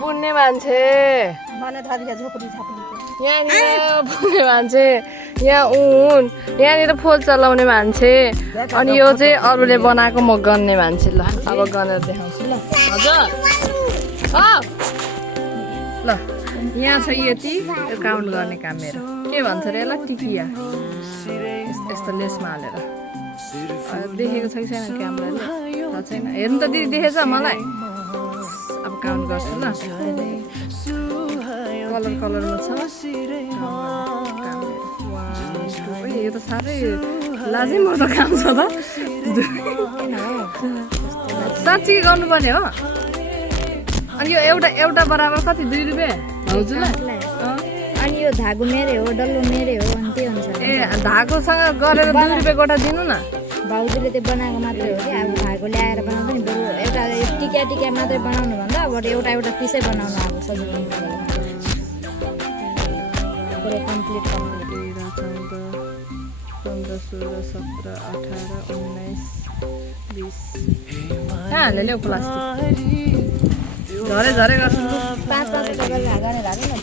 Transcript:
बुन्ने मान्छे यहाँनिर बुन्ने मान्छे यहाँ उन यहाँनिर फोल चलाउने मान्छे अनि यो चाहिँ अरूले बनाएको म गन्ने मान्छे ल अब गनेर देखाउँछु ल हजुर ल यहाँ छ यति काउन्ट गर्ने काम मेरो के भन्छ अरे यसलाई टिकिया यस्तो लेसमा हालेर देखेको छ कि छैन क्यामेराले थाहा छैन हेर्नु त दिदी देखेछ मलाई अब काउन्ट गर्छु ल कलर कलरमा छ यो त साह्रै लाजै मर्दो काम छ त साँच्ची गर्नुपर्ने हो अनि यो एउटा एउटा बराबर कति 2 रुपियाँ भाउजूलाई अनि यो धागो मेरै हो डल्लो मेरै हो अनि त्यही अनुसार ए धागोसँग गरेर 2 रुपियाँ गोटा दिनु न भाउजूले त्यो बनाएको मात्रै हो कि अब धागो ल्याएर बनाउँदा नि बरु एउटा टिका टिका मात्रै बनाउनु भन्दा अब एउटा एउटा पिसै बनाउनु अब सजिलो हुन्छ पुरै कम्प्लिट 15, 16, 17, 18, 19, 20 कहाँ हाल्यो ल्याउ प्लास्टिक झरे झरे गर्छु 5 5 गरेर हाल्ने